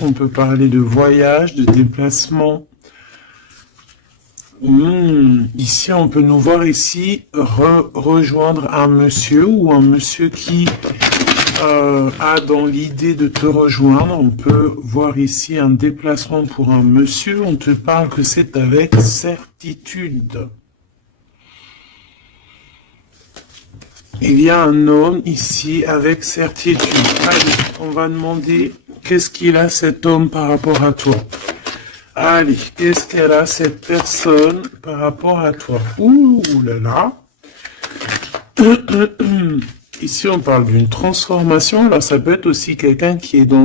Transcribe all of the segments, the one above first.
On peut parler de voyage, de déplacement. Ici, on peut nous voir ici rejoindre un monsieur ou un monsieur qui a dans l'idée de te rejoindre. On peut voir ici un déplacement pour un monsieur. On te parle que c'est avec certitude. Il y a un homme ici avec certitude. Allez, on va demander qu'est-ce qu'il a cet homme par rapport à toi. Allez, qu'est-ce qu'elle a cette personne par rapport à toi. Ouh là là. Ici, on parle d'une transformation. Alors, ça peut être aussi quelqu'un qui est dans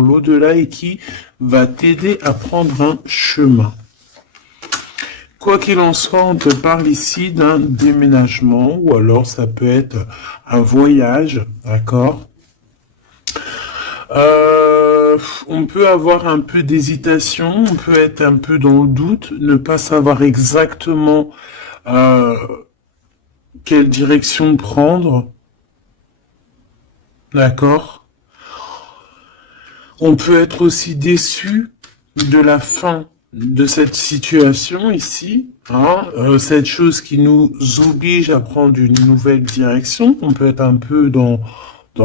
l'au-delà et qui va t'aider à prendre un chemin. Quoi qu'il en soit, on te parle ici d'un déménagement ou alors ça peut être un voyage, d'accord? On peut avoir un peu d'hésitation, on peut être un peu dans le doute, ne pas savoir exactement quelle direction prendre, d'accord? On peut être aussi déçu de la fin de cette situation ici, hein, cette chose qui nous oblige à prendre une nouvelle direction. On peut être un peu tu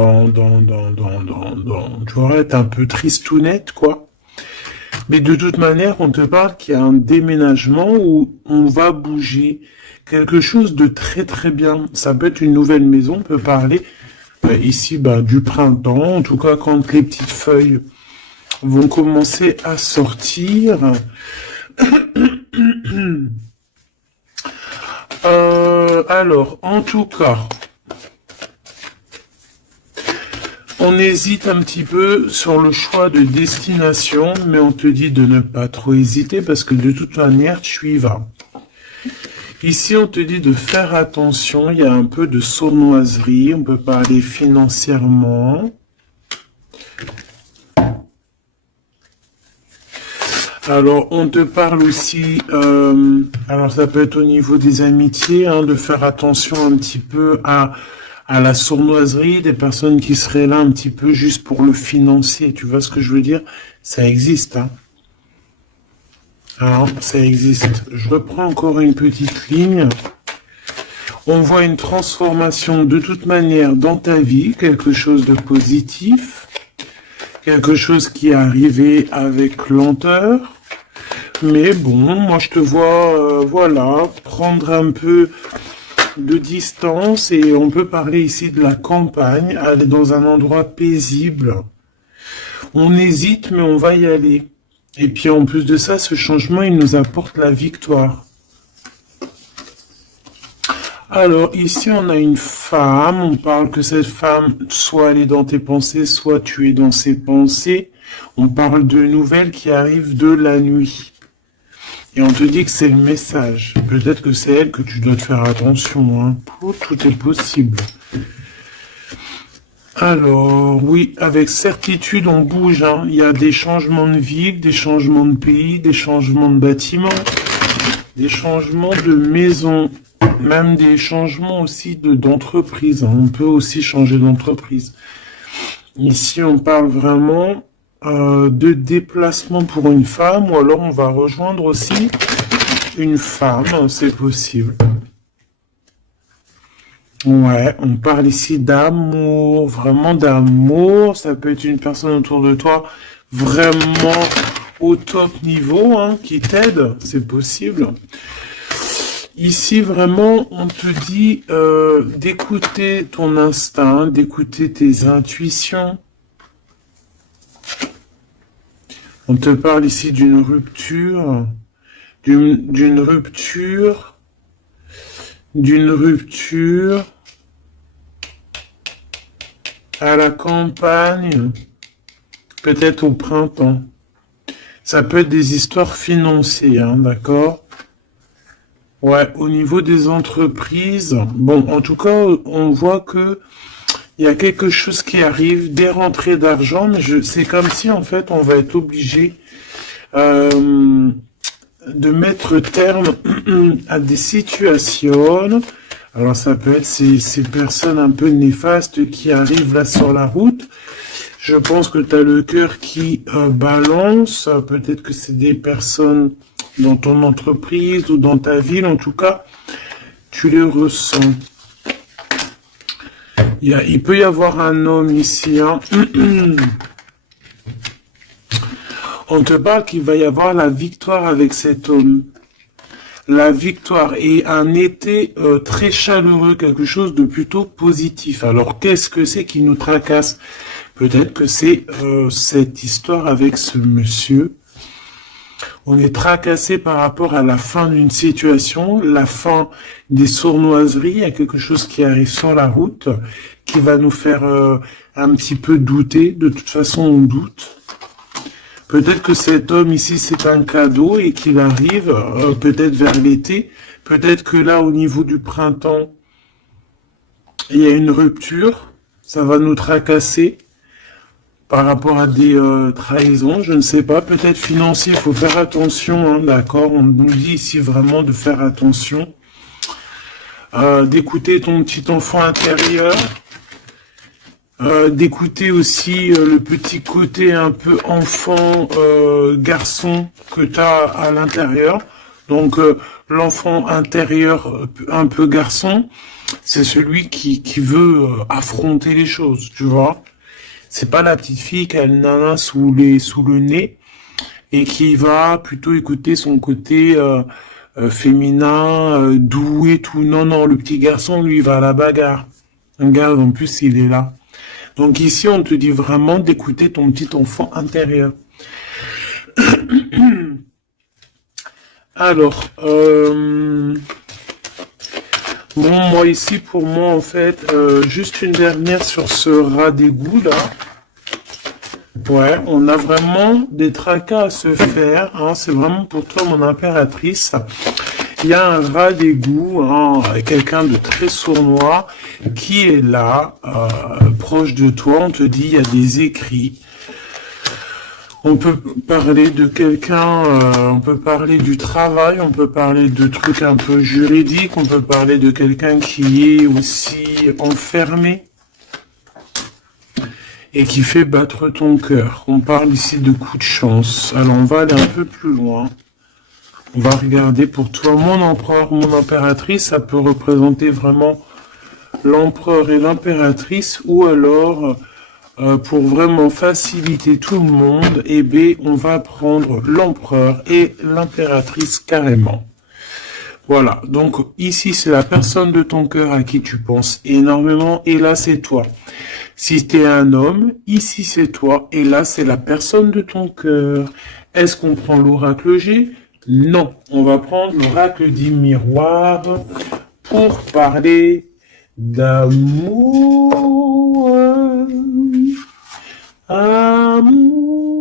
vois, être un peu tristounette, quoi. Mais de toute manière, on te parle qu'il y a un déménagement où on va bouger quelque chose de très très bien. Ça peut être une nouvelle maison, on peut parler ici du printemps, en tout cas quand les petites feuilles vont commencer à sortir. Alors, en tout cas, on hésite un petit peu sur le choix de destination, mais on te dit de ne pas trop hésiter parce que de toute manière, tu y vas. Ici, on te dit de faire attention, il y a un peu de sournoiserie, on peut parler financièrement. Alors, on te parle aussi, alors ça peut être au niveau des amitiés, hein, de faire attention un petit peu à la sournoiserie, des personnes qui seraient là un petit peu juste pour le financier. Tu vois ce que je veux dire? Ça existe, hein. Alors, ça existe. Je reprends encore une petite ligne. On voit une transformation de toute manière dans ta vie, quelque chose de positif. Quelque chose qui est arrivé avec lenteur. Mais bon, moi je te vois, voilà, prendre un peu de distance. Et on peut parler ici de la campagne, aller dans un endroit paisible. On hésite, mais on va y aller. Et puis en plus de ça, ce changement, il nous apporte la victoire. Alors, ici, on a une femme. On parle que cette femme, soit elle est dans tes pensées, soit tu es dans ses pensées. On parle de nouvelles qui arrivent de la nuit. Et on te dit que c'est le message. Peut-être que c'est elle que tu dois te faire attention, hein. Tout est possible. Alors, oui, avec certitude, on bouge, hein. Il y a des changements de ville, des changements de pays, des changements de bâtiments, des changements de maison. Même des changements aussi d'entreprise. On peut aussi changer d'entreprise. Ici, on parle vraiment de déplacement pour une femme, ou alors on va rejoindre aussi une femme, c'est possible. Ouais, on parle ici d'amour, vraiment d'amour. Ça peut être une personne autour de toi vraiment au top niveau, hein, qui t'aide, c'est possible. Ici, vraiment, on te dit d'écouter ton instinct, d'écouter tes intuitions. On te parle ici d'une rupture, d'une rupture à la campagne, peut-être au printemps. Ça peut être des histoires financières, hein, d'accord? Ouais, au niveau des entreprises, bon, en tout cas, on voit que il y a quelque chose qui arrive, des rentrées d'argent, mais c'est comme si, en fait, on va être obligé de mettre terme à des situations. Alors, ça peut être ces personnes un peu néfastes qui arrivent là sur la route. Je pense que tu as le cœur qui balance. Peut-être que c'est des personnes dans ton entreprise ou dans ta ville. En tout cas, tu les ressens. Il peut y avoir un homme ici. Hein. On te parle qu'il va y avoir la victoire avec cet homme. La victoire et un été très chaleureux, quelque chose de plutôt positif. Alors, qu'est-ce que c'est qui nous tracasse? Peut-être que c'est cette histoire avec ce monsieur. On est tracassé par rapport à la fin d'une situation, la fin des sournoiseries. Il y a quelque chose qui arrive sur la route, qui va nous faire un petit peu douter. De toute façon, on doute. Peut-être que cet homme ici, c'est un cadeau et qu'il arrive peut-être vers l'été. Peut-être que là, au niveau du printemps, il y a une rupture. Ça va nous tracasser par rapport à des trahisons. Je ne sais pas. Peut-être financier. Il faut faire attention. Hein, d'accord. On nous dit ici vraiment de faire attention. D'écouter ton petit enfant intérieur. D'écouter aussi le petit côté un peu enfant, garçon que tu as à l'intérieur. Donc l'enfant intérieur un peu garçon, c'est celui qui veut affronter les choses, tu vois. C'est pas la petite fille qui a le nana sous le nez et qui va plutôt écouter son côté féminin, doux et tout. Non, non, le petit garçon, lui, il va à la bagarre. Regarde, en plus, il est là. Donc ici, on te dit vraiment d'écouter ton petit enfant intérieur. Alors, bon, moi ici, pour moi, en fait, juste une dernière sur ce rat d'égout, là. Ouais, on a vraiment des tracas à se faire. Hein, c'est vraiment pour toi, mon impératrice. Il y a un rat d'égout, hein, quelqu'un de très sournois, qui est là, proche de toi. On te dit, il y a des écrits. On peut parler de quelqu'un, on peut parler du travail, on peut parler de trucs un peu juridiques, on peut parler de quelqu'un qui est aussi enfermé et qui fait battre ton cœur. On parle ici de coups de chance. Alors, on va aller un peu plus loin. On va regarder pour toi, mon empereur, mon impératrice, ça peut représenter vraiment l'empereur et l'impératrice, ou alors, pour vraiment faciliter tout le monde, eh bien, on va prendre l'empereur et l'impératrice carrément. Voilà, donc ici, c'est la personne de ton cœur à qui tu penses énormément, et là, c'est toi. Si tu es un homme, ici, c'est toi, et là, c'est la personne de ton cœur. Est-ce qu'on prend l'oracle G ? Non, on va prendre l'oracle du miroir pour parler d'amour. Amour,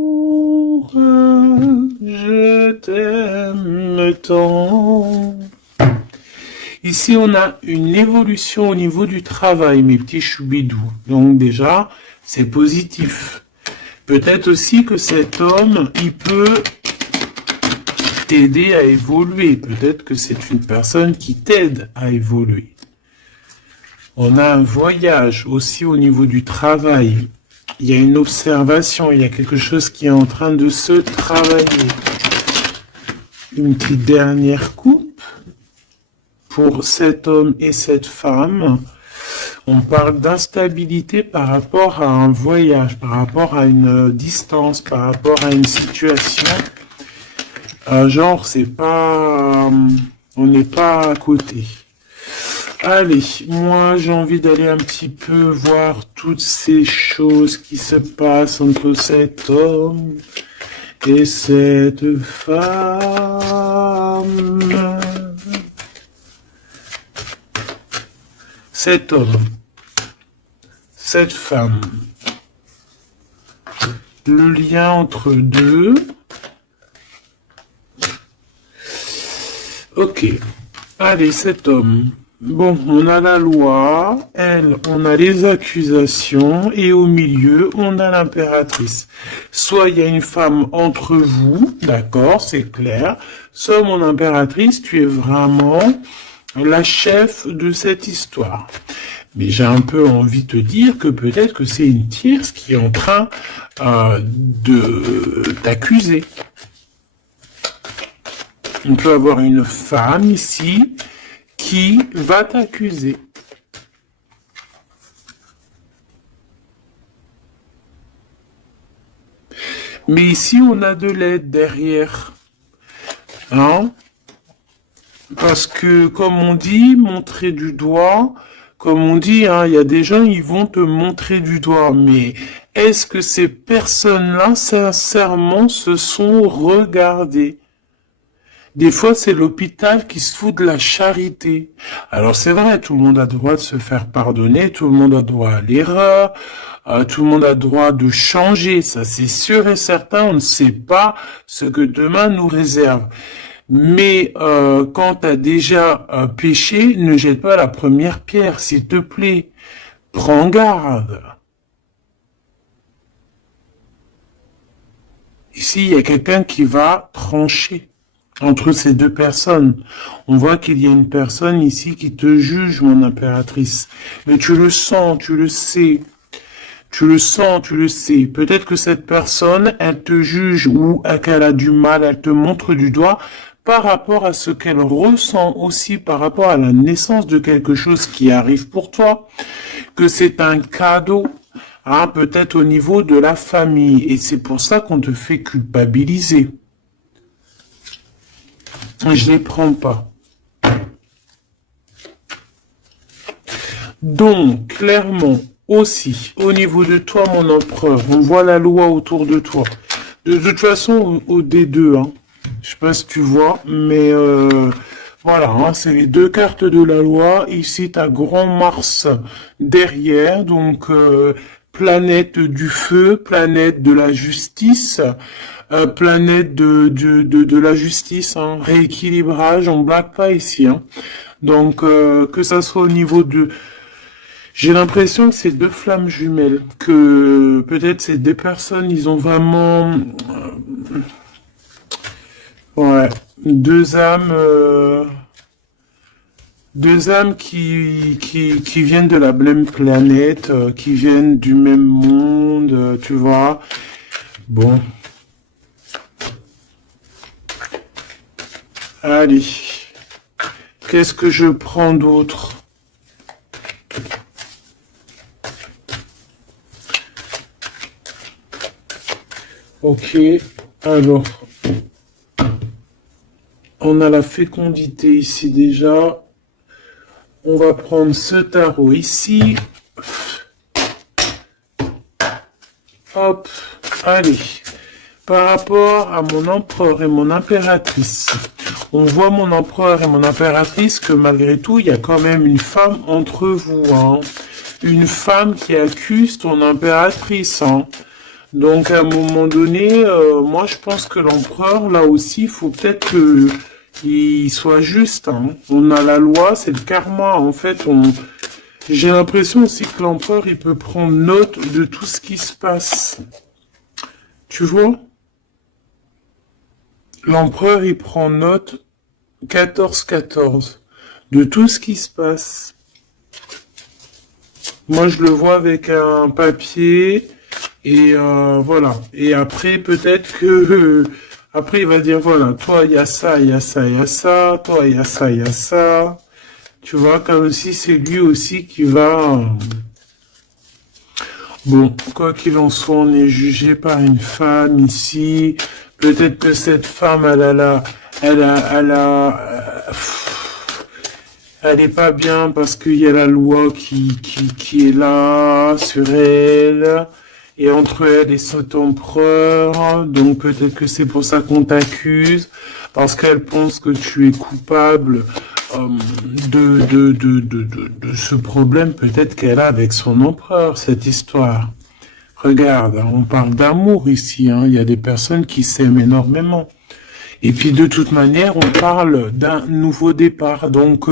je t'aime tant. Ici, on a une évolution au niveau du travail, mes petits choubidous. Donc déjà, c'est positif. Peut-être aussi que cet homme, il peut t'aider à évoluer. Peut-être que c'est une personne qui t'aide à évoluer. On a un voyage aussi au niveau du travail. Il y a une observation, il y a quelque chose qui est en train de se travailler. Une petite dernière coupe pour cet homme et cette femme. On parle d'instabilité par rapport à un voyage, par rapport à une distance, par rapport à une situation. Genre, c'est pas, on n'est pas à côté. Allez, moi j'ai envie d'aller un petit peu voir toutes ces choses qui se passent entre cet homme et cette femme. Cet homme, cette femme, le lien entre deux. Ok, allez, cet homme. Bon, on a la loi, elle, on a les accusations, et au milieu, on a l'impératrice. Soit il y a une femme entre vous, d'accord, c'est clair, soit mon impératrice, tu es vraiment la chef de cette histoire. Mais j'ai un peu envie de te dire que peut-être que c'est une tierce qui est en train de t'accuser. On peut avoir une femme ici qui va t'accuser. Mais ici, on a de l'aide derrière. Hein? Parce que, comme on dit, montrer du doigt, comme on dit, hein, il y a des gens, ils vont te montrer du doigt. Mais est-ce que ces personnes-là, sincèrement, se sont regardées? Des fois, c'est l'hôpital qui se fout de la charité. Alors c'est vrai, tout le monde a le droit de se faire pardonner, tout le monde a le droit à l'erreur, tout le monde a le droit de changer, ça c'est sûr et certain, on ne sait pas ce que demain nous réserve. Mais quand tu as déjà péché, ne jette pas la première pierre, s'il te plaît. Prends garde. Ici, il y a quelqu'un qui va trancher entre ces deux personnes. On voit qu'il y a une personne ici qui te juge, mon impératrice. Mais tu le sens, tu le sais. Tu le sens, tu le sais. Peut-être que cette personne, elle te juge ou qu'elle a du mal, elle te montre du doigt par rapport à ce qu'elle ressent aussi, par rapport à la naissance de quelque chose qui arrive pour toi, que c'est un cadeau, hein, peut-être au niveau de la famille. Et c'est pour ça qu'on te fait culpabiliser. Je les prends pas. Donc, clairement, aussi, au niveau de toi, mon empereur, on voit la loi autour de toi. De toute façon, au D2, hein, je sais pas si tu vois, mais voilà, hein, c'est les deux cartes de la loi. Ici, tu as Grand Mars derrière, donc planète du feu, planète de la justice, planète de la justice, hein, rééquilibrage, on blague pas ici. Hein. Donc, que ça soit au niveau de... J'ai l'impression que c'est deux flammes jumelles, que peut-être ces deux personnes, ils ont vraiment... ouais, deux âmes... deux âmes qui viennent de la même planète, qui viennent du même monde, tu vois. Bon. Allez. Qu'est-ce que je prends d'autre? Ok. Alors. On a la fécondité ici déjà. On va prendre ce tarot ici. Hop. Allez. Par rapport à mon empereur et mon impératrice, on voit mon empereur et mon impératrice que malgré tout, il y a quand même une femme entre vous. Hein. Une femme qui accuse ton impératrice. Hein. Donc à un moment donné, moi je pense que l'empereur, là aussi, il faut peut-être qu'il soit juste. Hein. On a la loi, c'est le karma. En fait, j'ai l'impression aussi que l'empereur, il peut prendre note de tout ce qui se passe. Tu vois? L'empereur, il prend note 14-14 de tout ce qui se passe. Moi, je le vois avec un papier et voilà. Et après, peut-être que après, il va dire voilà, toi, il y a ça, il y a ça, il y a ça, toi, il y a ça, il y a ça. Tu vois, comme aussi, c'est lui aussi qui va... Bon, quoi qu'il en soit, on est jugé par une femme ici. Peut-être que cette femme, elle est pas bien parce qu'il y a la loi qui est là sur elle et entre elle et cet empereur. Donc peut-être que c'est pour ça qu'on t'accuse parce qu'elle pense que tu es coupable de ce problème peut-être qu'elle a avec son empereur, cette histoire. Regarde, on parle d'amour ici, hein. Il y a des personnes qui s'aiment énormément. Et puis de toute manière, on parle d'un nouveau départ. Donc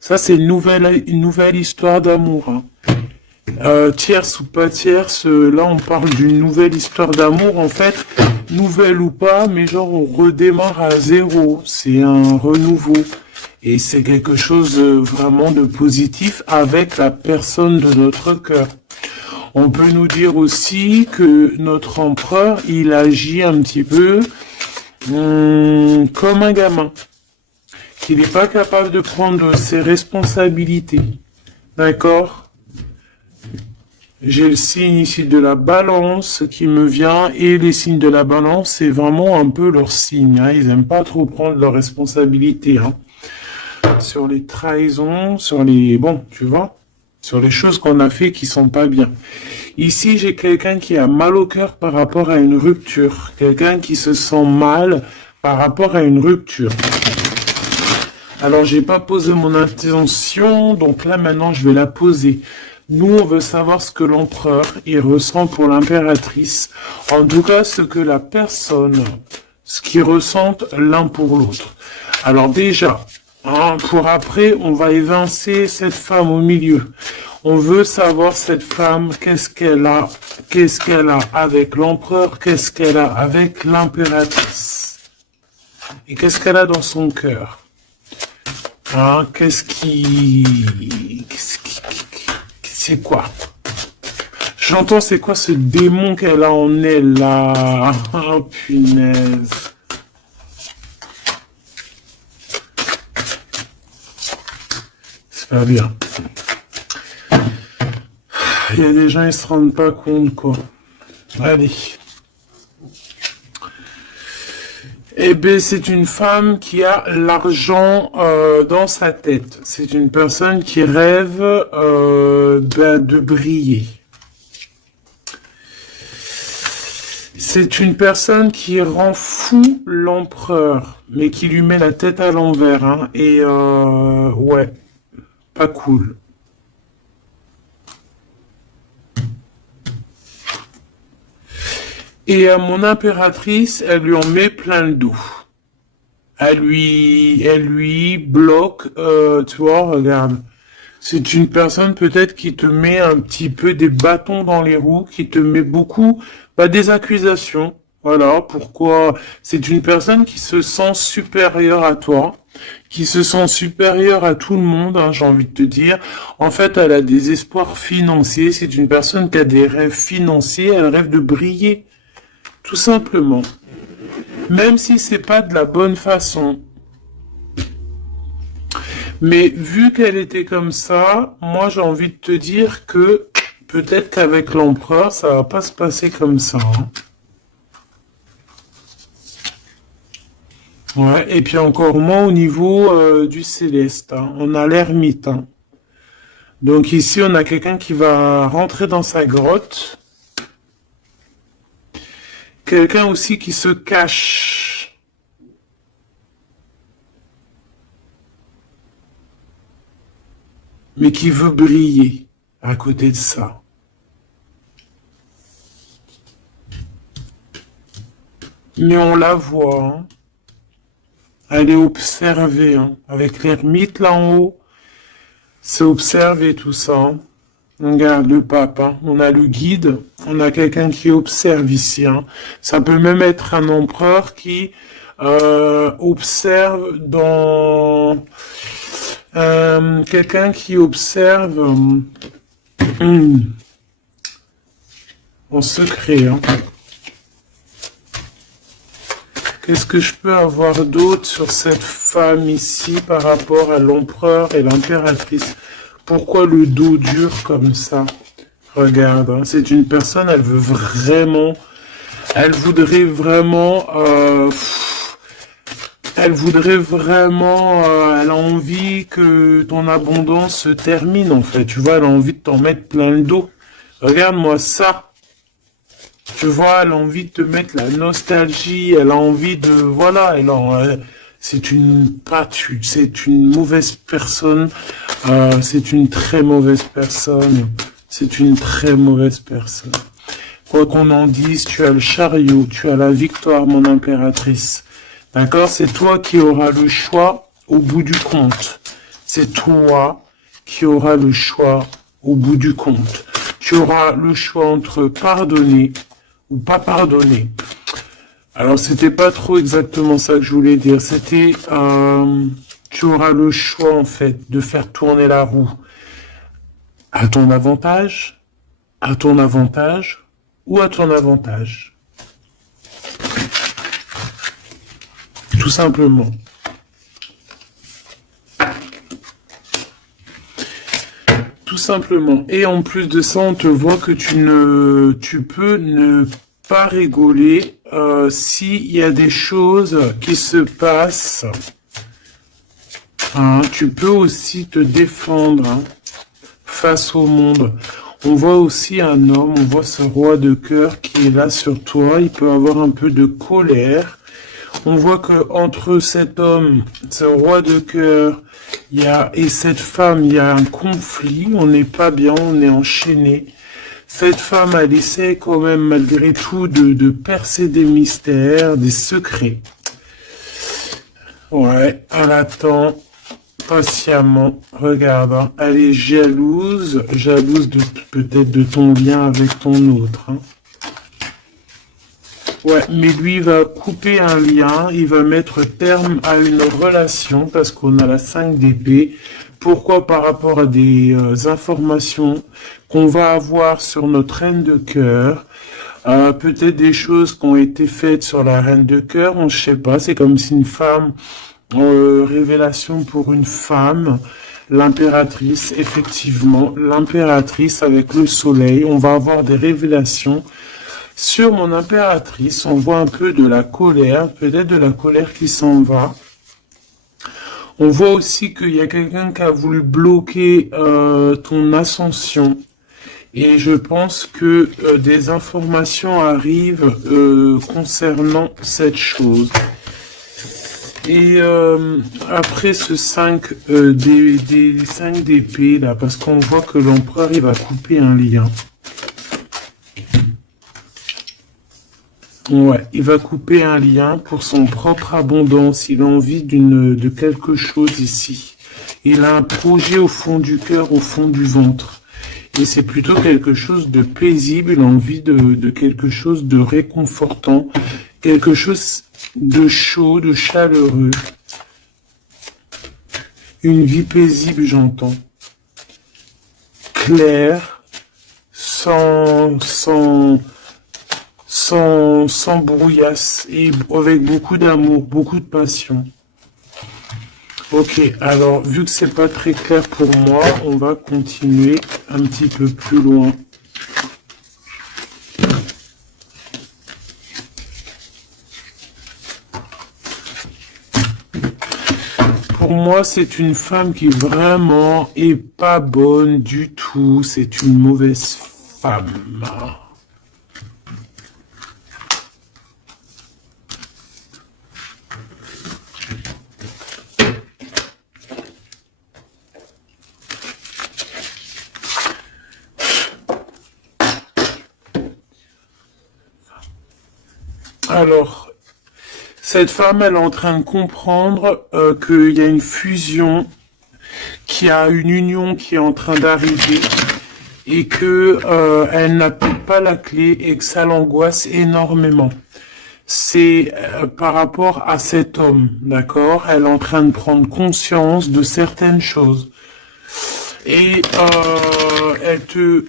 ça, c'est une nouvelle histoire d'amour. Hein. Tierce ou pas tierce, là on parle d'une nouvelle histoire d'amour. En fait, nouvelle ou pas, mais genre on redémarre à zéro. C'est un renouveau. Et c'est quelque chose vraiment de positif avec la personne de notre cœur. On peut nous dire aussi que notre empereur, il agit un petit peu comme un gamin, qu'il n'est pas capable de prendre ses responsabilités. D'accord? J'ai le signe ici de la balance qui me vient, et les signes de la balance, c'est vraiment un peu leur signe. Hein. Ils n'aiment pas trop prendre leurs responsabilités. Hein. Sur les trahisons, sur les... Bon, tu vois, sur les choses qu'on a fait qui sont pas bien. Ici, j'ai quelqu'un qui a mal au cœur par rapport à une rupture. Quelqu'un qui se sent mal par rapport à une rupture. Alors, j'ai pas posé mon intention, donc là, maintenant, je vais la poser. Nous, on veut savoir ce que l'empereur, il ressent pour l'impératrice. En tout cas, ce que la personne, ce qu'ils ressentent l'un pour l'autre. Alors déjà, hein, pour après, on va évincer cette femme au milieu. On veut savoir cette femme, qu'est-ce qu'elle a avec l'empereur, qu'est-ce qu'elle a avec l'impératrice. Et qu'est-ce qu'elle a dans son cœur. Hein, c'est quoi? J'entends c'est quoi ce démon qu'elle a en elle là? Oh punaise. C'est pas bien. Il y a des gens, ils se rendent pas compte quoi. Allez. Eh bien, c'est une femme qui a l'argent dans sa tête. C'est une personne qui rêve de briller. C'est une personne qui rend fou l'empereur, mais qui lui met la tête à l'envers. Hein, et ouais, pas cool. Et à mon impératrice, elle lui en met plein le dos. Elle lui bloque, tu vois, regarde. C'est une personne peut-être qui te met un petit peu des bâtons dans les roues, qui te met beaucoup, des accusations. Voilà, pourquoi? C'est une personne qui se sent supérieure à toi, qui se sent supérieure à tout le monde, hein, j'ai envie de te dire. En fait, elle a des espoirs financiers. C'est une personne qui a des rêves financiers, elle rêve de briller. Tout simplement. Même si c'est pas de la bonne façon. Mais vu qu'elle était comme ça, moi j'ai envie de te dire que peut-être qu'avec l'empereur, ça va pas se passer comme ça. Hein. Ouais, et puis encore moins au niveau du céleste. Hein. On a l'ermite. Hein. Donc ici, on a quelqu'un qui va rentrer dans sa grotte. Quelqu'un aussi qui se cache. Mais qui veut briller à côté de ça. Mais on la voit. Hein. Elle est observée. Hein. Avec l'ermite là en haut. C'est observé tout ça. Hein. Regarde le pape, hein. On a le guide, on a quelqu'un qui observe ici. Hein. Ça peut même être un empereur qui observe dans... quelqu'un qui observe en secret. Hein. Qu'est-ce que je peux avoir d'autre sur cette femme ici par rapport à l'empereur et l'impératrice? Pourquoi le dos dur comme ça? Regarde, hein, c'est une personne, elle voudrait vraiment, elle a envie que ton abondance se termine en fait. Tu vois, elle a envie de t'en mettre plein le dos. Regarde-moi ça. Tu vois, elle a envie de te mettre la nostalgie. Elle a envie de, voilà, c'est une mauvaise personne. C'est une très mauvaise personne. C'est une très mauvaise personne. Quoi qu'on en dise, tu as le chariot, tu as la victoire, mon impératrice. D'accord? C'est toi qui auras le choix au bout du compte. C'est toi qui auras le choix au bout du compte. Tu auras le choix entre pardonner ou pas pardonner. Alors, c'était pas trop exactement ça que je voulais dire. C'était, tu tu auras le choix, en fait, de faire tourner la roue à ton avantage, ou à ton avantage. Tout simplement. Tout simplement. Et en plus de ça, on te voit que tu peux ne pas rigoler s'il y a des choses qui se passent. Hein, tu peux aussi te défendre, hein, face au monde. On voit aussi un homme, on voit ce roi de cœur qui est là sur toi. Il peut avoir un peu de colère. On voit que entre cet homme, ce roi de cœur, et cette femme, il y a un conflit. On n'est pas bien, on est enchaîné. Cette femme, elle essaie quand même, malgré tout, de percer des mystères, des secrets. Ouais, elle attend patiemment. Regarde, hein, elle est jalouse peut-être de ton lien avec ton autre. Hein. Ouais, mais lui, il va couper un lien, il va mettre terme à une relation parce qu'on a la 5 d'épée. Pourquoi? Par rapport à des informations qu'on va avoir sur notre reine de cœur. Peut-être des choses qui ont été faites sur la reine de cœur, on ne sait pas. C'est comme si une femme, révélation pour une femme, l'impératrice, effectivement, l'impératrice avec le soleil. On va avoir des révélations. Sur mon impératrice, on voit un peu de la colère, peut-être de la colère qui s'en va. On voit aussi qu'il y a quelqu'un qui a voulu bloquer ton ascension. Et je pense que des informations arrivent concernant cette chose. Et après ce 5 des 5 d'épée là, parce qu'on voit que l'empereur il va couper un lien. Ouais, il va couper un lien pour son propre abondance. Il a envie de quelque chose ici. Il a un projet au fond du cœur, au fond du ventre. Et c'est plutôt quelque chose de paisible. Il a envie de quelque chose de réconfortant. Quelque chose de chaud, de chaleureux. Une vie paisible, j'entends. Claire, sans brouillasse et avec beaucoup d'amour, beaucoup de passion. Ok, alors vu que c'est pas très clair pour moi, on va continuer un petit peu plus loin. Pour moi, c'est une femme qui vraiment est pas bonne du tout. C'est une mauvaise femme. Alors, cette femme, elle est en train de comprendre qu'il y a une fusion, qu'il y a une union qui est en train d'arriver et que elle n'a peut-être pas la clé et que ça l'angoisse énormément. C'est par rapport à cet homme, d'accord? Elle est en train de prendre conscience de certaines choses. Et elle te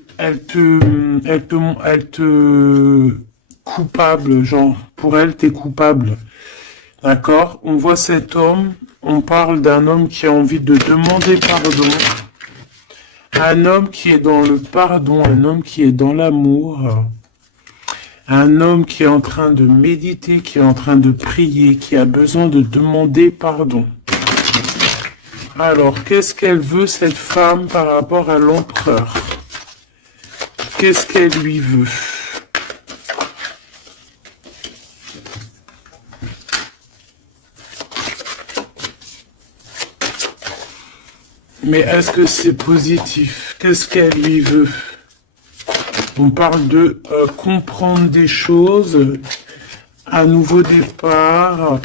coupable, genre, pour elle, t'es coupable. D'accord? On voit cet homme, on parle d'un homme qui a envie de demander pardon, un homme qui est dans le pardon, un homme qui est dans l'amour, un homme qui est en train de méditer, qui est en train de prier, qui a besoin de demander pardon. Alors, qu'est-ce qu'elle veut, cette femme, par rapport à l'empereur? Qu'est-ce qu'elle lui veut? Mais est-ce que c'est positif? Qu'est-ce qu'elle lui veut? On parle de comprendre des choses, un nouveau départ,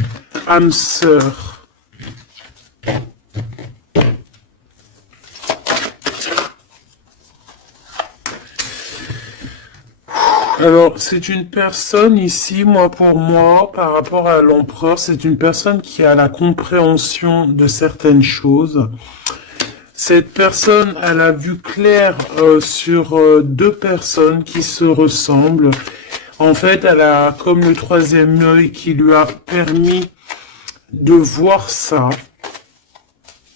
âme sœur. Alors, c'est une personne ici, moi pour moi, par rapport à l'empereur, c'est une personne qui a la compréhension de certaines choses. Cette personne, elle a vu clair sur deux personnes qui se ressemblent. En fait, elle a comme le troisième œil qui lui a permis de voir ça.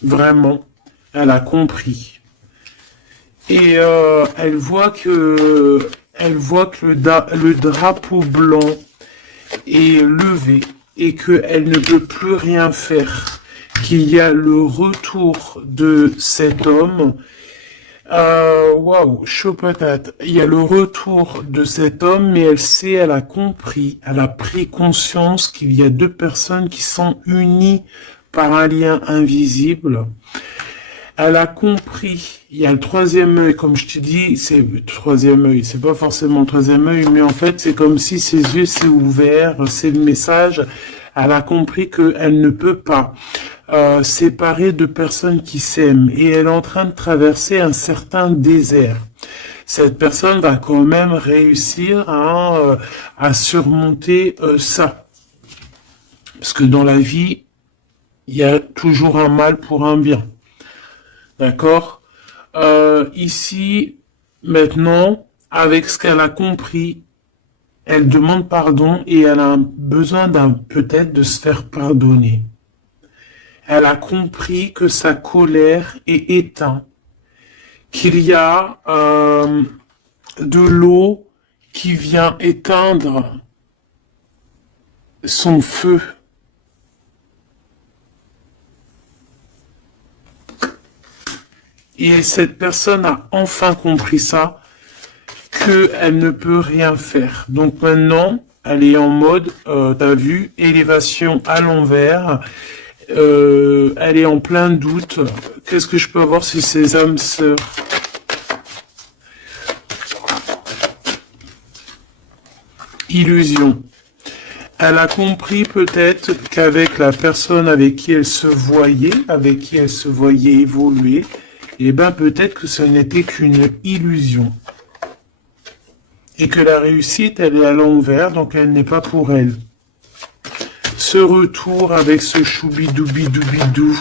Vraiment, elle a compris. Et elle voit que le drapeau blanc est levé et qu'elle ne peut plus rien faire. Qu'il y a le retour de cet homme. Waouh, chaud patate. Il y a le retour de cet homme, mais elle a compris, elle a pris conscience qu'il y a deux personnes qui sont unies par un lien invisible. Elle a compris, il y a le troisième œil, comme je te dis, c'est le troisième œil, c'est pas forcément le troisième œil, mais en fait, c'est comme si ses yeux s'est ouverts, c'est le message. Elle a compris qu'elle ne peut pas séparer deux personnes qui s'aiment et elle est en train de traverser un certain désert. Cette personne va quand même réussir à surmonter ça. Parce que dans la vie, il y a toujours un mal pour un bien. D'accord. Ici, maintenant, avec ce qu'elle a compris, elle demande pardon et elle a besoin peut-être de se faire pardonner. Elle a compris que sa colère est éteinte, qu'il y a de l'eau qui vient éteindre son feu. Et cette personne a enfin compris ça, qu'elle ne peut rien faire. Donc maintenant, elle est en mode, t'as vu, élévation à l'envers. Elle est en plein doute. Qu'est-ce que je peux avoir sur ces âmes sœurs? Illusion. Elle a compris peut-être qu'avec la personne avec qui elle se voyait évoluer, eh ben peut-être que ce n'était qu'une illusion. Et que la réussite, elle est à l'envers, donc elle n'est pas pour elle. Ce retour avec ce choubidoubidou,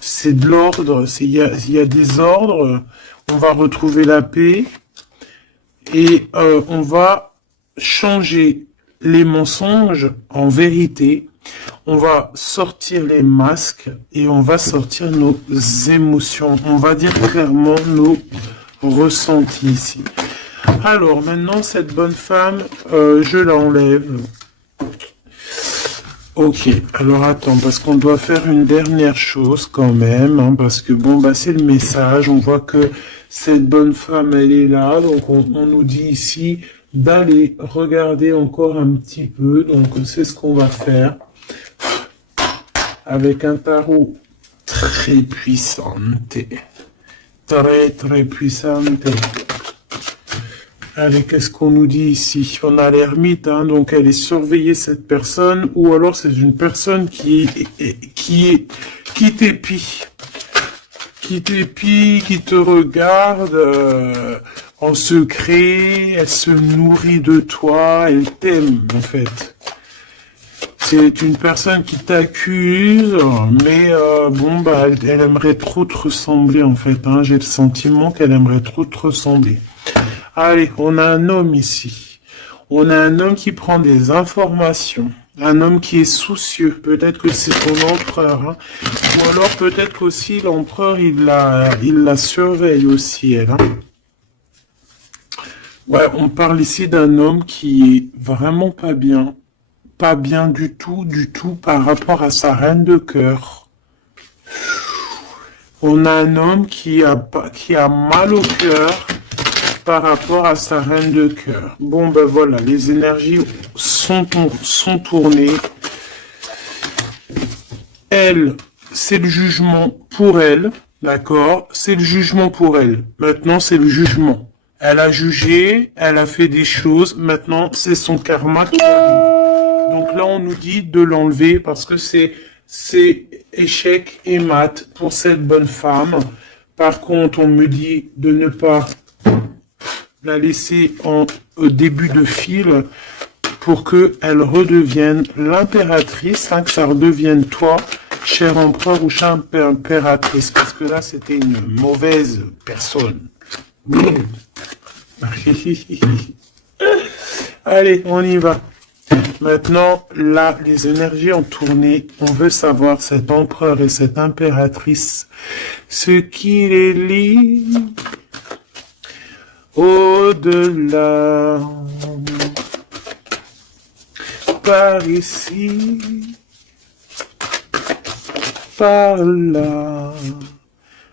c'est de l'ordre, il y a des ordres, on va retrouver la paix et on va changer les mensonges en vérité, on va sortir les masques et on va sortir nos émotions, on va dire clairement nos ressentis ici. Alors maintenant cette bonne femme, je l'enlève. Ok, alors attends, parce qu'on doit faire une dernière chose quand même, hein, parce que bon, bah c'est le message, on voit que cette bonne femme, elle est là, donc on nous dit ici d'aller regarder encore un petit peu, donc c'est ce qu'on va faire, avec un tarot très puissant, très puissante. Allez, qu'est-ce qu'on nous dit ici? On a l'ermite, hein, donc elle est surveillée cette personne, ou alors c'est une personne qui t'épie, qui te regarde en secret, elle se nourrit de toi, elle t'aime en fait. C'est une personne qui t'accuse, mais bon bah elle aimerait trop te ressembler en fait. Hein, j'ai le sentiment qu'elle aimerait trop te ressembler. Allez, on a un homme ici. On a un homme qui prend des informations. Un homme qui est soucieux. Peut-être que c'est ton empereur. Hein. Ou alors peut-être qu'aussi l'empereur, il la surveille aussi, elle. Hein. Ouais, on parle ici d'un homme qui est vraiment pas bien. Pas bien du tout par rapport à sa reine de cœur. On a un homme qui a mal au cœur par rapport à sa reine de cœur. Bon, ben voilà, les énergies sont tournées. Elle, c'est le jugement pour elle, d'accord? C'est le jugement pour elle. Maintenant, c'est le jugement. Elle a jugé, elle a fait des choses, maintenant, c'est son karma qui arrive. Donc là, on nous dit de l'enlever parce que c'est échec et mat pour cette bonne femme. Par contre, on me dit de ne pas la laisser au début de fil pour qu'elle redevienne l'impératrice, hein, que ça redevienne toi, cher empereur ou chère impératrice, parce que là, c'était une mauvaise personne. Allez, on y va. Maintenant, là, les énergies ont tourné. On veut savoir, cet empereur et cette impératrice, ce qui les lie au-delà, par ici, par là.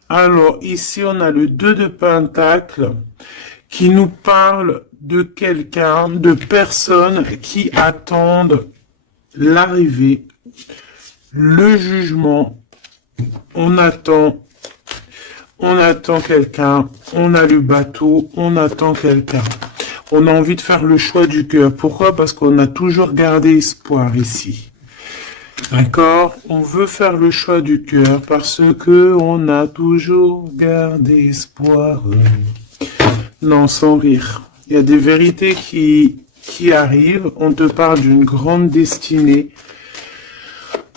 Alors, ici, on a le 2 de Pentacle qui nous parle de quelqu'un, de personnes qui attendent l'arrivée, le jugement. On attend quelqu'un, on a le bateau, on attend quelqu'un. On a envie de faire le choix du cœur. Pourquoi? Parce qu'on a toujours gardé espoir ici. D'accord? On veut faire le choix du cœur parce que on a toujours gardé espoir. Non, sans rire. Il y a des vérités qui arrivent. On te parle d'une grande destinée.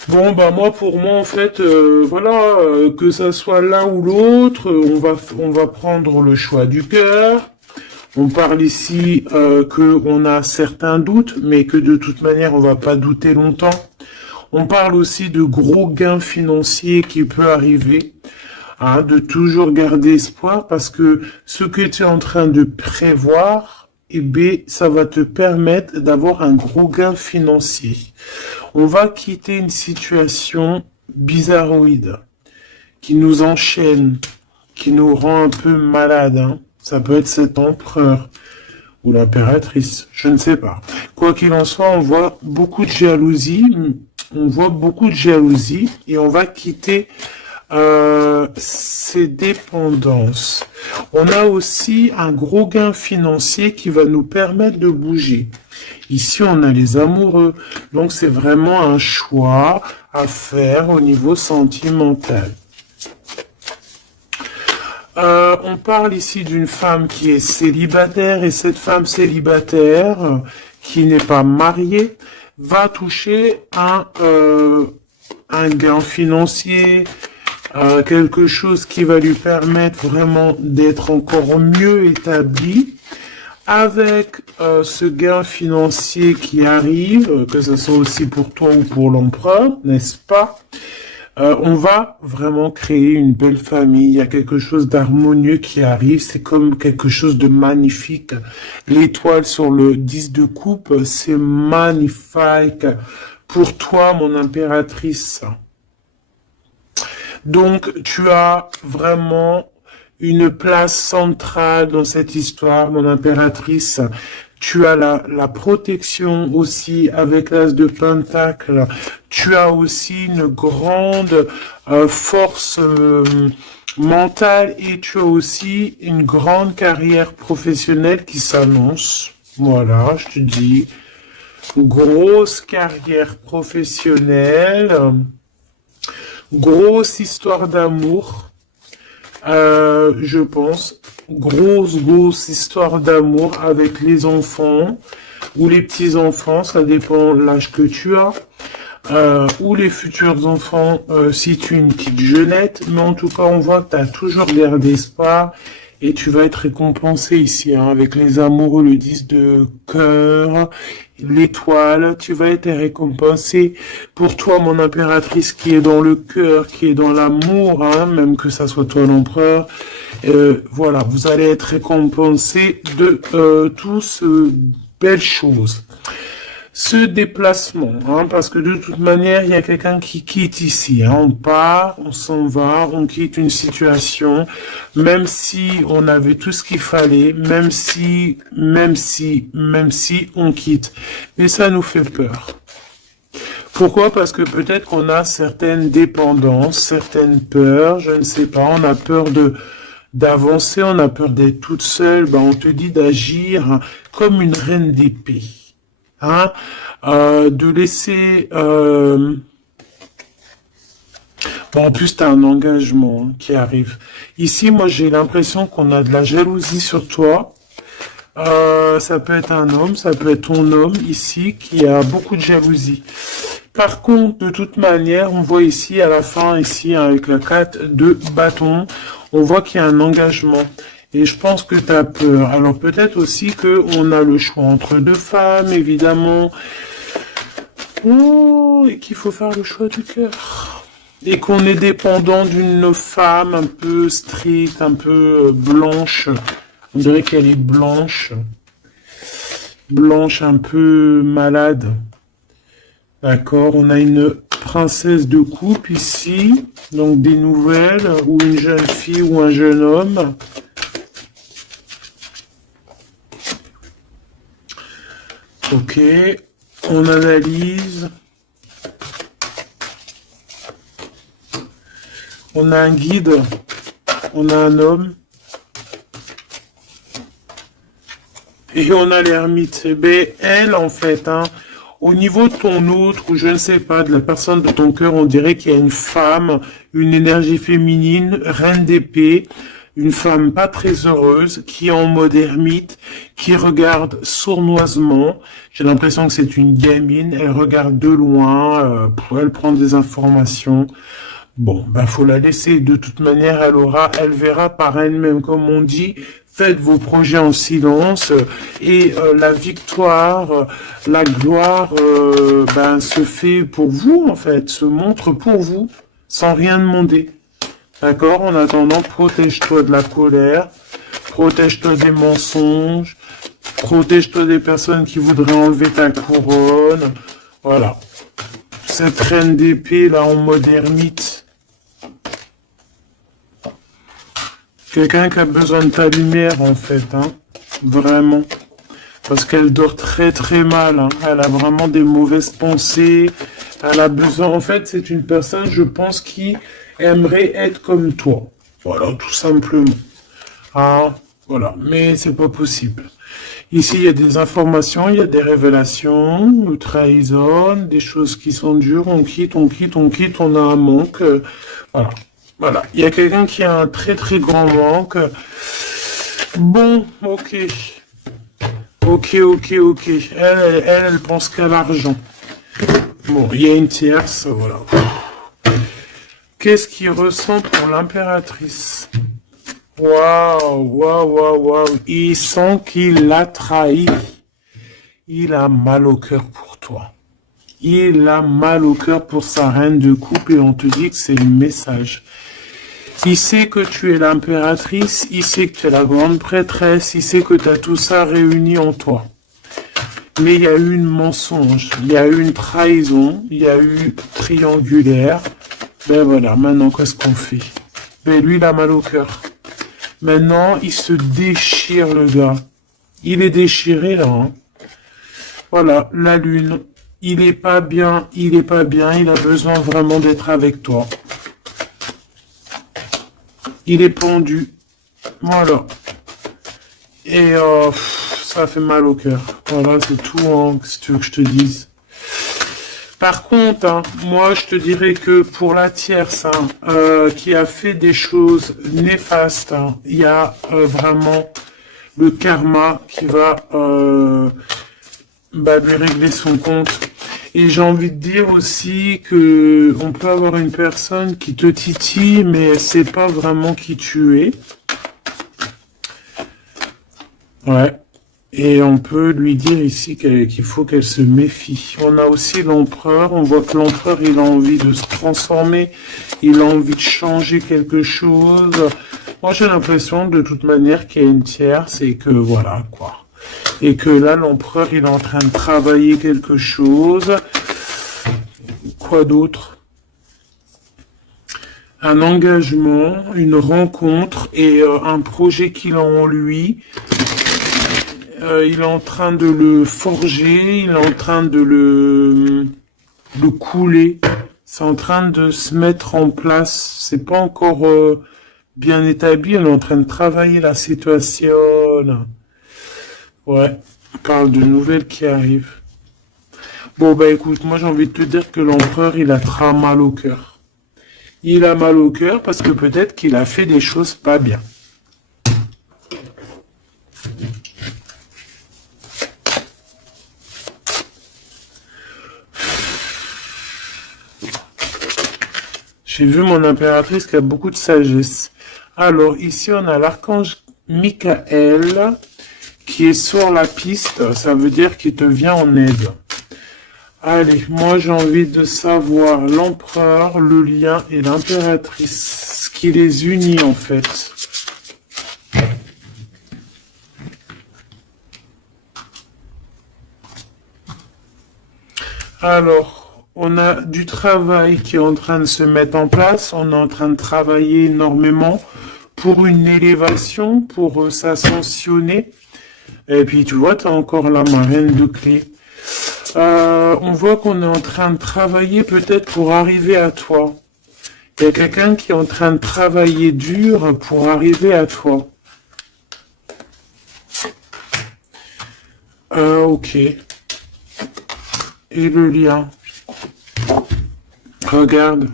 Bon, bah moi, pour moi, en fait, voilà, que ça soit l'un ou l'autre, on va prendre le choix du cœur. On parle ici que on a certains doutes, mais que de toute manière, on va pas douter longtemps. On parle aussi de gros gains financiers qui peut arriver. Hein, de toujours garder espoir parce que ce que tu es en train de prévoir, eh bien, ça va te permettre d'avoir un gros gain financier. On va quitter une situation bizarroïde qui nous enchaîne, qui nous rend un peu malade. Hein. Ça peut être cet empereur ou l'impératrice, je ne sais pas. Quoi qu'il en soit, on voit beaucoup de jalousie. On voit beaucoup de jalousie et on va quitter ces dépendances. On a aussi un gros gain financier qui va nous permettre de bouger. Ici, on a les amoureux. Donc, c'est vraiment un choix à faire au niveau sentimental. On parle ici d'une femme qui est célibataire et cette femme célibataire qui n'est pas mariée va toucher un gain financier, quelque chose qui va lui permettre vraiment d'être encore mieux établi. Avec ce gain financier qui arrive, que ce soit aussi pour toi ou pour l'empereur, n'est-ce pas? On va vraiment créer une belle famille. Il y a quelque chose d'harmonieux qui arrive. C'est comme quelque chose de magnifique. L'étoile sur le 10 de coupe, c'est magnifique. Pour toi, mon impératrice. Donc, tu as vraiment une place centrale dans cette histoire, mon impératrice. Tu as la protection aussi avec l'as de Pentacle. Tu as aussi une grande force mentale et tu as aussi une grande carrière professionnelle qui s'annonce. Voilà, je te dis, grosse carrière professionnelle. Grosse histoire d'amour, je pense. Grosse histoire d'amour avec les enfants ou les petits-enfants, ça dépend de l'âge que tu as. Ou les futurs enfants si tu es une petite jeunette. Mais en tout cas, on voit que tu as toujours gardé espoir. Et tu vas être récompensé ici, hein, avec les amoureux, le 10 de cœur, l'étoile. Tu vas être récompensé pour toi, mon impératrice, qui est dans le cœur, qui est dans l'amour, hein, même que ça soit toi l'empereur. Voilà, vous allez être récompensé de toutes ces belles choses. Ce déplacement, hein, parce que de toute manière, il y a quelqu'un qui quitte ici. Hein, on part, on s'en va, on quitte une situation, même si on avait tout ce qu'il fallait, même si on quitte. Mais ça nous fait peur. Pourquoi? Parce que peut-être qu'on a certaines dépendances, certaines peurs, je ne sais pas, on a peur d'avancer, on a peur d'être toute seule, ben on te dit d'agir comme une reine d'épée. Hein, de laisser bon, en plus t'as un engagement qui arrive ici. Moi j'ai l'impression qu'on a de la jalousie sur toi Ça peut être un homme, ça peut être ton homme ici qui a beaucoup de jalousie. Par contre, de toute manière, on voit ici à la fin, ici avec la 4 de bâton, on voit qu'il y a un engagement. Et je pense que tu as peur. Alors peut-être aussi que on a le choix entre deux femmes, évidemment. Oh, et qu'il faut faire le choix du cœur. Et qu'on est dépendant d'une femme un peu stricte, un peu blanche. On dirait qu'elle est blanche. Blanche, un peu malade. D'accord, on a une princesse de coupe ici. Donc des nouvelles, ou une jeune fille ou un jeune homme. Ok, on analyse. On a un guide, on a un homme. Et on a l'ermite. Eh bien, elle, en fait, hein, au niveau de ton autre, ou je ne sais pas, de la personne de ton cœur, on dirait qu'il y a une femme, une énergie féminine, reine d'épée, une femme pas très heureuse, qui est en mode ermite, qui regarde sournoisement. J'ai l'impression que c'est une gamine, elle regarde de loin, elle prend des informations. Bon, ben faut la laisser. De toute manière, elle verra par elle-même, comme on dit. Faites vos projets en silence et la victoire, la gloire, se fait pour vous en fait, se montre pour vous, sans rien demander. D'accord? En attendant, protège-toi de la colère, protège-toi des mensonges, protège-toi des personnes qui voudraient enlever ta couronne. Voilà. Cette reine d'épée là en mode ermite. Quelqu'un qui a besoin de ta lumière, en fait, hein. Vraiment. Parce qu'elle dort très très mal, hein. Elle a vraiment des mauvaises pensées. Elle a besoin... En fait, c'est une personne, je pense, qui aimerait être comme toi. Voilà, tout simplement. Ah, voilà. Mais c'est pas possible. Ici, il y a des informations, il y a des révélations, une trahison, des choses qui sont dures. On quitte, on a un manque. Voilà. Voilà, il y a quelqu'un qui a un très très grand manque. Bon, ok. Ok. Elle pense qu'à l'argent. Bon, il y a une tierce, voilà. Qu'est-ce qu'il ressent pour l'impératrice? Waouh. Il sent qu'il l'a trahi. Il a mal au cœur pour toi. Il a mal au cœur pour sa reine de coupe et on te dit que c'est le message. Il sait que tu es l'impératrice, il sait que tu es la grande prêtresse, il sait que tu as tout ça réuni en toi. Mais il y a eu une mensonge, il y a eu une trahison, il y a eu triangulaire. Ben voilà, maintenant qu'est-ce qu'on fait? Ben lui, il a mal au cœur. Maintenant, il se déchire le gars. Il est déchiré là. Hein. Voilà, la lune. Il est pas bien, il a besoin vraiment d'être avec toi. Il est pendu. Voilà. Et ça fait mal au cœur. Voilà, c'est tout, hein, si tu veux que je te dise. Par contre, hein, moi, je te dirais que pour la tierce, hein, qui a fait des choses néfastes, hein, il y a vraiment le karma qui va lui régler son compte. Et j'ai envie de dire aussi que on peut avoir une personne qui te titille, mais elle sait pas vraiment qui tu es. Ouais. Et on peut lui dire ici qu'il faut qu'elle se méfie. On a aussi l'empereur. On voit que l'empereur, il a envie de se transformer. Il a envie de changer quelque chose. Moi, j'ai l'impression, de toute manière, qu'il y a une tierce et que voilà, quoi. Et que là, l'empereur, il est en train de travailler quelque chose. Quoi d'autre? Un engagement, une rencontre et un projet qu'il a en lui. Il est en train de le forger, il est en train de le couler. C'est en train de se mettre en place. C'est pas encore bien établi. Il est en train de travailler la situation. Ouais, on parle de nouvelles qui arrivent. Bon, bah écoute, moi j'ai envie de te dire que l'empereur, il a très mal au cœur. Il a mal au cœur parce que peut-être qu'il a fait des choses pas bien. J'ai vu mon impératrice qui a beaucoup de sagesse. Alors, ici, on a l'archange Michael qui est sur la piste. Ça veut dire qu'il te vient en aide. Allez, moi, j'ai envie de savoir l'empereur, le lien et l'impératrice. Ce qui les unit, en fait. Alors, on a du travail qui est en train de se mettre en place. On est en train de travailler énormément pour une élévation, pour s'ascensionner. Et puis, tu vois, tu as encore la marraine de clé. On voit qu'on est en train de travailler peut-être pour arriver à toi. Il y a quelqu'un qui est en train de travailler dur pour arriver à toi. Ok. Et le lien. Regarde.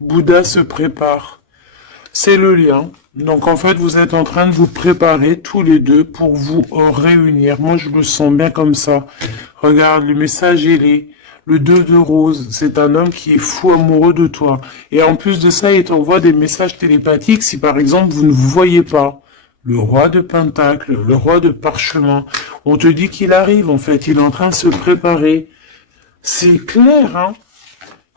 Bouddha se prépare. C'est le lien. Donc en fait, vous êtes en train de vous préparer tous les deux pour vous réunir. Moi, je me sens bien comme ça. Regarde, le message il est le 2 de rose. C'est un homme qui est fou amoureux de toi. Et en plus de ça, il t'envoie des messages télépathiques si par exemple vous ne vous voyez pas. Le roi de Pentacle, le roi de Parchemin. On te dit qu'il arrive en fait. Il est en train de se préparer. C'est clair, hein?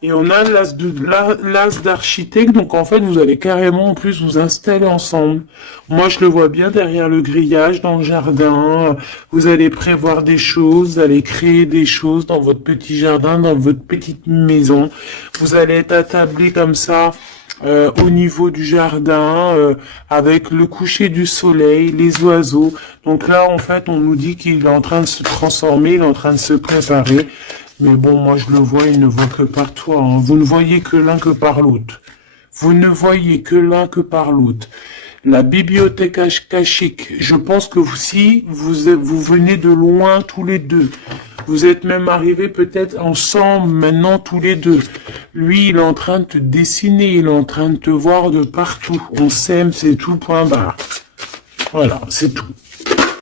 Et on a l'as d'architecte, donc en fait, vous allez carrément en plus vous installer ensemble. Moi, je le vois bien derrière le grillage, dans le jardin. Vous allez prévoir des choses, vous allez créer des choses dans votre petit jardin, dans votre petite maison. Vous allez être attablé comme ça, au niveau du jardin, avec le coucher du soleil, les oiseaux. Donc là, en fait, on nous dit qu'il est en train de se transformer, il est en train de se préparer. Mais bon, moi je le vois, il ne voit que par toi. Hein. Vous ne voyez que l'un que par l'autre. Vous ne voyez que l'un que par l'autre. La bibliothèque akashique, je pense que vous venez de loin tous les deux. Vous êtes même arrivés peut-être ensemble maintenant tous les deux. Lui, il est en train de te dessiner, il est en train de te voir de partout. On s'aime, c'est tout, point barre. Voilà, c'est tout.